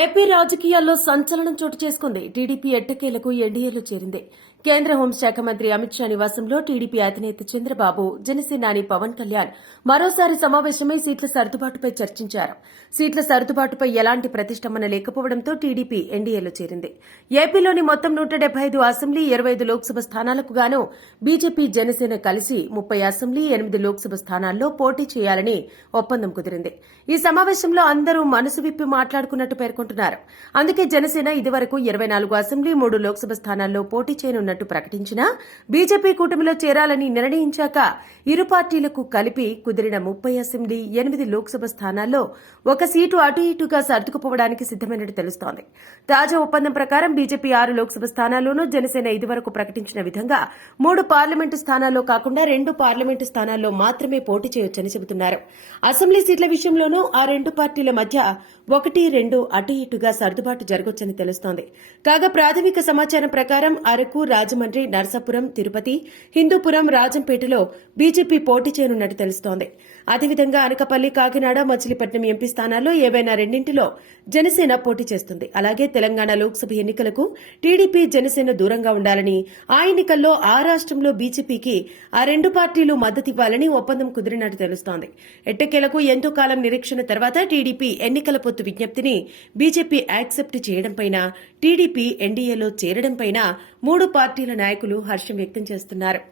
AP రాజకీయాల్లో సంచలనం చోటు చేసుకుంది. టీడీపీ ఎట్టకేలకు ఎన్డీఏలో చేరింది. కేంద్ర హోంశాఖ మంత్రి అమిత్ షా నివాసంలో టీడీపీ అధినేత చంద్రబాబు, జనసేనాని పవన్ కళ్యాణ్ మరోసారి సమావేశమై సీట్ల సర్దుబాటుపై చర్చించారు. సీట్ల సర్దుబాటుపై ఎలాంటి ప్రతిష్టంభన లేకపోవడంతో టీడీపీ ఎన్డీఏలో చేరింది. ఏపీలోని మొత్తం 175 అసెంబ్లీ, 25 లోక్సభ స్థానాలకు గాను బీజేపీ, జనసేన కలిసి 30 అసెంబ్లీ, 8 లోక్సభ స్థానాల్లో పోటీ చేయాలని ఒప్పందం కుదిరింది. ఈ సమావేశంలో అందరూ మనసు విప్పి మాట్లాడుకున్నట్టు పేర్కొంటున్నారు. అందుకే జనసేన ఇదివరకు 24 అసెంబ్లీ, 3 లోక్సభ స్థానాల్లో పోటీ చేయనున్నట్టు ప్రకటించినా బీజేపీ కూటమిలో చేరాలని నిర్ణయించాక ఇరు పార్టీలకు కలిపి కుదిరిన 30 అసెంబ్లీ, 8 లోక్సభ స్థానాల్లో ఒక సీటు అటు ఇటుగా సర్దుకుపోవడానికి సిద్దమైనట్టు తెలుస్తోంది. తాజా ఒప్పందం ప్రకారం బీజేపీ 6 లోక్సభ స్థానాల్లోనూ, జనసేన ఇదివరకు ప్రకటించిన విధంగా 3 పార్లమెంటు స్థానాల్లో కాకుండా 2 పార్లమెంటు స్థానాల్లో మాత్రమే పోటీ చేయొచ్చని చెబుతున్నారు. అసెంబ్లీ సీట్ల విషయంలోనూ ఆ రెండు పార్టీల మధ్య 1-2 అటు ఇటుగా సర్దుబాటు జరగొచ్చని తెలుస్తోంది. కాగా ప్రాథమిక సమాచారం ప్రకారం అరకు, రాజమండ్రి, నరసాపురం, తిరుపతి, హిందూపురం, రాజంపేటలో బీజేపీ పోటీ చేయనున్నట్టు తెలుస్తోంది. అదేవిధంగా అనకాపల్లి, కాకినాడ, మచిలీపట్నం ఎంపీ స్థానాల్లో ఏవైనా రెండింటిలో జనసేన పోటీ చేస్తుంది. అలాగే తెలంగాణ లోక్సభ ఎన్నికలకు టీడీపీ, జనసేన దూరంగా ఉండాలని, ఆ ఎన్నికల్లో ఆ రాష్ట్రంలో బీజేపీకి ఆ రెండు పార్టీలు మద్దతివ్వాలని ఒప్పందం కుదిరినట్టు తెలుస్తోంది. ఎట్టకేలకు ఎంతో కాలం నిరీక్షణ తర్వాత టీడీపీ ఎన్నికల పొత్తు విజ్ఞప్తిని బీజేపీ యాక్సెప్ట్ చేయడంపైన, టీడీపీ ఎన్డీఏలో చేరడంపైన 3 పార్టీల నాయకులు హర్షం వ్యక్తం చేస్తున్నారు.